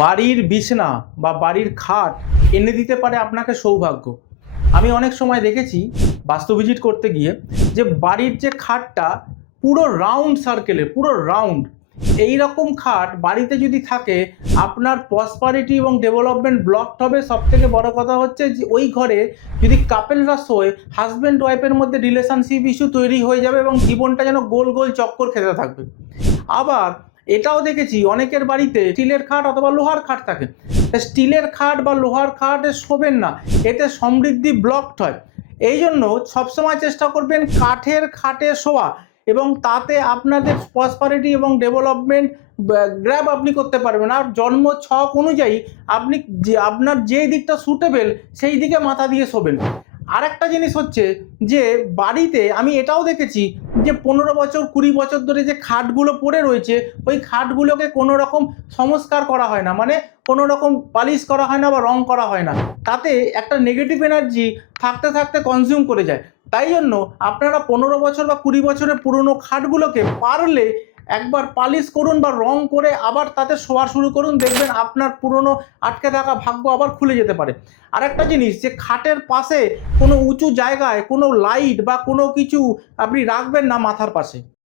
বাড়ির বিছানা বা বাড়ির খাট এনে দিতে পারে আপনাকে সৌভাগ্য। আমি অনেক সময় দেখেছি বাস্তু ভিজিট করতে গিয়ে যে বাড়ির যে খাটটা পুরো রাউন্ড সার্কেলে, পুরো রাউন্ড, এই রকম খাট বাড়িতে যদি থাকে আপনার প্রসপারিটি এবং ডেভেলপমেন্ট ব্লকড হবে। সব থেকে বড় কথা হচ্ছে যে ওই ঘরে যদি কাপেলরা শোয়, হাজব্যান্ড ওয়াইফের মধ্যে রিলেশনশিপ ইস্যু তৈরি হয়ে যাবে এবং জীবনটা যেন গোল গোল চক্কর খেতে থাকবে। আবার এটাও দেখেছি অনেকের বাড়িতে স্টিলের খাট অথবা লোহার খাট থাকে। স্টিলের খাট বা লোহার খাটে শোবেন না, এতে সমৃদ্ধি ব্লকড হয়। এই জন্য সবসময় চেষ্টা করবেন কাঠের খাটে শোয়া, এবং তাতে আপনাদের প্রসপারিটি এবং ডেভেলপমেন্ট গ্র্যাব আপনি করতে পারবেন। আর জন্ম ছক অনুযায়ী আপনি যে আপনার যে দিকটা সুটেবেল সেই দিকে মাথা দিয়ে শোবেন। আরেকটা জিনিস হচ্ছে যে বাড়িতে আমি এটাও দেখেছি যে 15 বছর 20 বছর ধরে যে খাটগুলো পড়ে রয়েছে, ওই খাটগুলোকে কোনো রকম সংস্কার করা হয় না, মানে কোনো রকম পালিশ করা হয় না বা রং করা হয় না। তাতে একটা নেগেটিভ এনার্জি থাকতে থাকতে কনজিউম করে যায়। তাই জন্য আপনারা 15 বছর বা 20 বছরের পুরনো খাটগুলোকে পারলে একবার পালিশ করুন বা রং করে আবার তাতে শোয়া শুরু করুন, দেখবেন আপনার পুরনো আটকে থাকা ভাগ্য আবার খুলে যেতে পারে। আরেকটা জিনিস, যে খাটের পাশে কোনো উঁচু জায়গায় কোনো লাইট বা কোনো কিছু আপনি রাখবেন না মাথার পাশে।